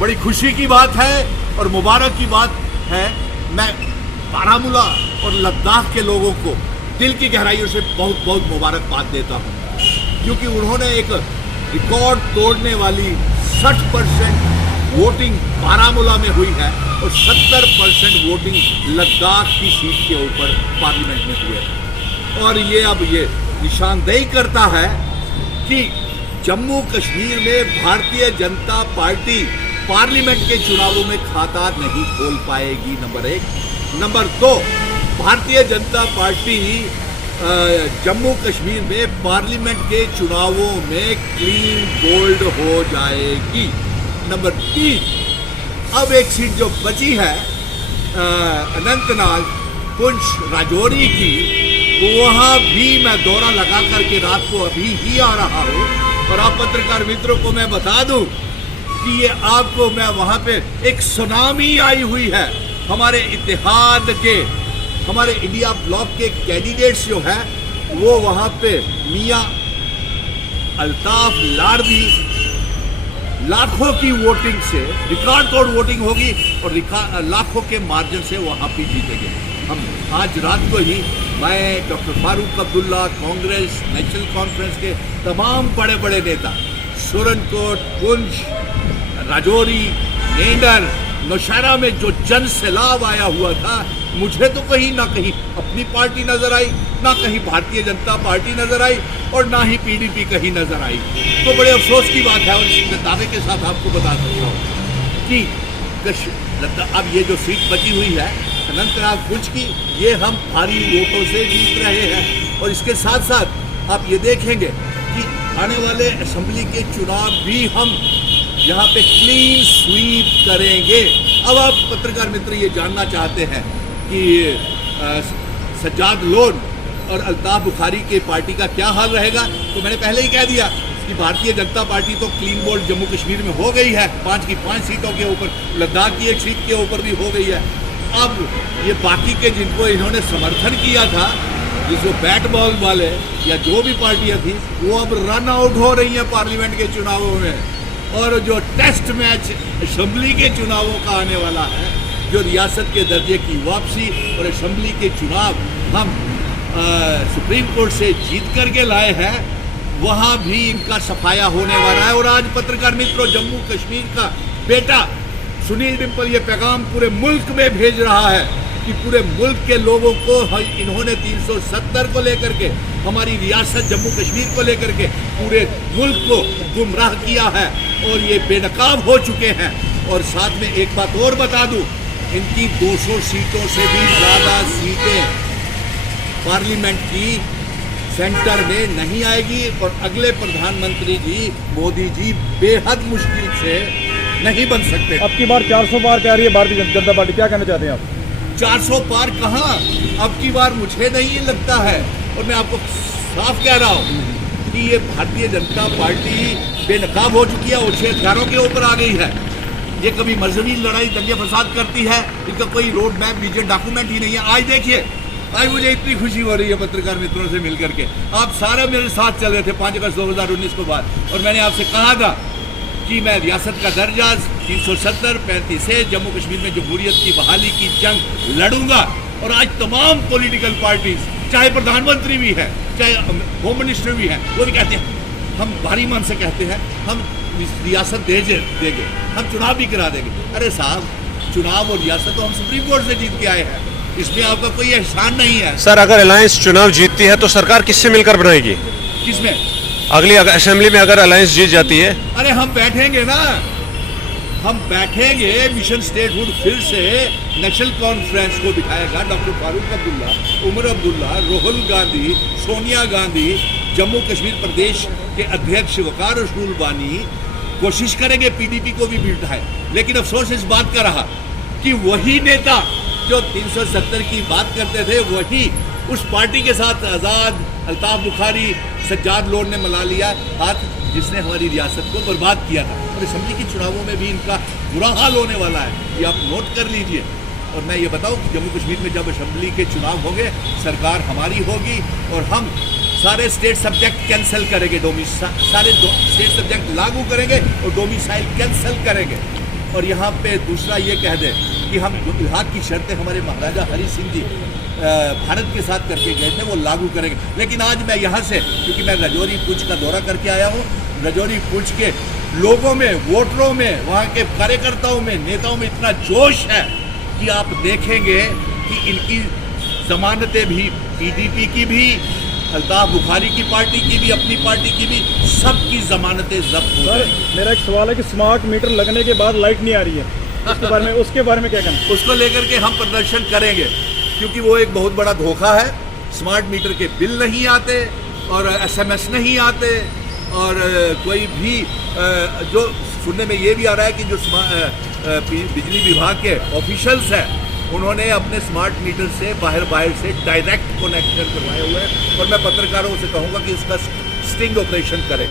बड़ी खुशी की बात है और मुबारक की बात है। मैं बारामूला और लद्दाख के लोगों को दिल की गहराइयों से बहुत बहुत मुबारकबाद देता हूँ, क्योंकि उन्होंने एक रिकॉर्ड तोड़ने वाली 60% वोटिंग बारामूला में हुई है और 70% वोटिंग लद्दाख की सीट के ऊपर पार्लियामेंट में हुए है। और ये अब ये निशानदेही करता है कि जम्मू कश्मीर में भारतीय जनता पार्टी पार्लियामेंट के चुनावों में खाता नहीं खोल पाएगी, number 1। Number 2, Bharatiya Janata party Jammu Kashmir में पार्लियामेंट के चुनावों में क्लीन बोल्ड हो जाएगी। नंबर 3, अब एक सीट जो बची है अनंतनाग पुंछ राजौरी की, तो वहाँ भी मैं दौरा लगा करके रात को अभी ही आ रहा हूँ। और आप पत्रकार मित्रों को मैं बता दूं कि ये आपको मैं वहाँ पे एक सुनामी आई हुई है। हमारे इत्तेहाद के, हमारे इंडिया ब्लॉक के कैंडिडेट्स जो है वो वहाँ पे मियाँ अल्ताफ लारदी लाखों की वोटिंग से रिकॉर्ड तोड़ वोटिंग होगी और लाखों के मार्जिन से वहाँ पे जीतेंगे। हम आज रात को ही मैं doctor Farooq Abdullah, Congress national conference के तमाम बड़े बड़े नेता, सुरनकोट, पुंछ, राजौरी, नेंडर, नौशहरा में जो जन सैलाब आया हुआ था, मुझे तो कहीं ना कहीं अपनी पार्टी नजर आई, ना कहीं भारतीय जनता पार्टी नजर आई और ना ही पीडीपी कहीं नजर आई। तो बड़े अफसोस की बात है और इस दावे के साथ आपको बता सकता हूँ कि अब ये जो सीट बची हुई है अनंतनाग पुंछ की, ये हम भारी वोटों से जीत रहे हैं। और इसके साथ साथ आप ये देखेंगे कि आने वाले असेंबली के चुनाव भी हम यहाँ पे क्लीन स्वीप करेंगे। अब आप पत्रकार मित्र ये जानना चाहते हैं कि सज्जाद लोन और अल्ताफ बुखारी के पार्टी का क्या हाल रहेगा, तो मैंने पहले ही कह दिया कि भारतीय जनता पार्टी तो क्लीन बोल्ड जम्मू कश्मीर में हो गई है, 5 की 5 सीटों के ऊपर, लद्दाख की 1 सीट के ऊपर भी हो गई है। अब ये बाकी के जिनको इन्होंने समर्थन किया था, जो बैट बॉल वाले या जो भी पार्टियां थी, वो अब रन आउट हो रही हैं पार्लियामेंट के चुनावों में। और जो टेस्ट मैच असेंबली के चुनावों का आने वाला है, जो रियासत के दर्जे की वापसी और असेंबली के चुनाव हम सुप्रीम कोर्ट से जीत करके लाए हैं, वहाँ भी इनका सफाया होने वाला है। और आज पत्रकार मित्रों, जम्मू कश्मीर का बेटा सुनील डिम्पल ये पैगाम पूरे मुल्क में भेज रहा है कि पूरे मुल्क के लोगों को इन्होंने 370 को लेकर के, हमारी रियासत जम्मू कश्मीर को लेकर के पूरे मुल्क को गुमराह किया है और ये बेनकाब हो चुके हैं। और साथ में एक बात और बता दूं, इनकी 200 सीटों से भी ज़्यादा सीटें पार्लियामेंट की सेंटर में नहीं आएगी और अगले प्रधानमंत्री जी मोदी जी बेहद मुश्किल से नहीं बन सकते। अब की बार 400 पार कह रही है भारतीय जनता पार्टी, क्या कहना चाहते हैं आप? 400 पार कहाँ, अब की बार मुझे नहीं लगता है। और मैं आपको साफ कह रहा हूँ कि ये भारतीय जनता पार्टी बेनकाब हो चुकी है और 6 हथियारों के ऊपर आ गई है। ये कभी मजहबी लड़ाई दंगे फसाद करती है, इनका कोई रोड मैप विजन डॉक्यूमेंट ही नहीं है। आज देखिए, आज मुझे इतनी खुशी हो रही है पत्रकार मित्रों से मिलकर के, आप सारे मेरे साथ चल रहे थे 5 अगस्त 2019 को बाद, और मैंने आपसे कहा था कि मैं रियासत का दर्जा 370-35 से जम्मू कश्मीर में जमहूरियत की बहाली की जंग लड़ूंगा। और आज तमाम पॉलिटिकल पार्टीज, चाहे प्रधानमंत्री भी है, चाहे होम मिनिस्टर भी है, वो भी कहते हैं, हम भारी मन से कहते हैं हम रियासत देंगे, हम चुनाव भी करा देंगे। अरे साहब, चुनाव और रियासत तो हम सुप्रीम कोर्ट से जीत के आए हैं, इसमें आपका कोई एहसान नहीं है। सर, अगर अलायंस चुनाव जीतती है तो सरकार किससे मिलकर बनाएगी? किसमें? अगली असेंबली में अगर अलायंस जीत जाती है? अरे हम बैठेंगे ना, हम बैठेंगे। मिशन स्टेटहुड फिर से नेशनल कॉन्फ्रेंस को बिठाएगा डॉक्टर फारूक अब्दुल्ला, उमर अब्दुल्ला, राहुल गांधी, सोनिया गांधी, जम्मू कश्मीर प्रदेश के अध्यक्ष वकार रसूल बानी कोशिश करेंगे पीडीपी को भी बिठाए। लेकिन अफसोस इस बात का रहा कि वही नेता जो 370 की बात करते थे, वही उस पार्टी के साथ आज़ाद, अल्ताफ बुखारी, सज्जाद लोन ने मिला लिया हाथ, जिसने हमारी रियासत को बर्बाद किया था। और असेंबली के चुनावों में भी इनका बुरा हाल होने वाला है, ये आप नोट कर लीजिए। और मैं ये बताऊं कि जम्मू कश्मीर में जब असेंबली के चुनाव होंगे, सरकार हमारी होगी और हम सारे स्टेट सब्जेक्ट कैंसिल करेंगे, सारे स्टेट सब्जेक्ट लागू करेंगे और डोमिसाइल कैंसिल करेंगे। और यहाँ पे दूसरा ये कह दें कि हम जो इलाहाद की शर्तें हमारे महाराजा हरि सिंह जी भारत के साथ करके गए थे वो लागू करेंगे। लेकिन आज मैं यहाँ से, क्योंकि मैं रजौरी पुंछ का दौरा करके आया हूँ, रजौरी पुंछ के लोगों में, वोटरों में, वहाँ के कार्यकर्ताओं में, नेताओं में इतना जोश है कि आप देखेंगे कि इनकी जमानतें भी, पीडीपी की भी, अल्ताफ बुखारी की पार्टी की भी, अपनी पार्टी की भी, सबकी जमानतें जब्त हो सर जाएंगी। मेरा एक सवाल है कि स्मार्ट मीटर लगने के बाद लाइट नहीं आ रही है, उसके बारे में क्या कहना? उसको लेकर के हम प्रदर्शन करेंगे, क्योंकि वो एक बहुत बड़ा धोखा है। स्मार्ट मीटर के बिल नहीं आते और एसएमएस नहीं आते, और कोई भी जो सुनने में ये भी आ रहा है कि जो बिजली विभाग के ऑफिशियल्स हैं उन्होंने अपने स्मार्ट मीटर से बाहर से डायरेक्ट कनेक्शन करवाए हुए हैं, और मैं पत्रकारों से कहूँगा कि इसका स्टिंग ऑपरेशन करें।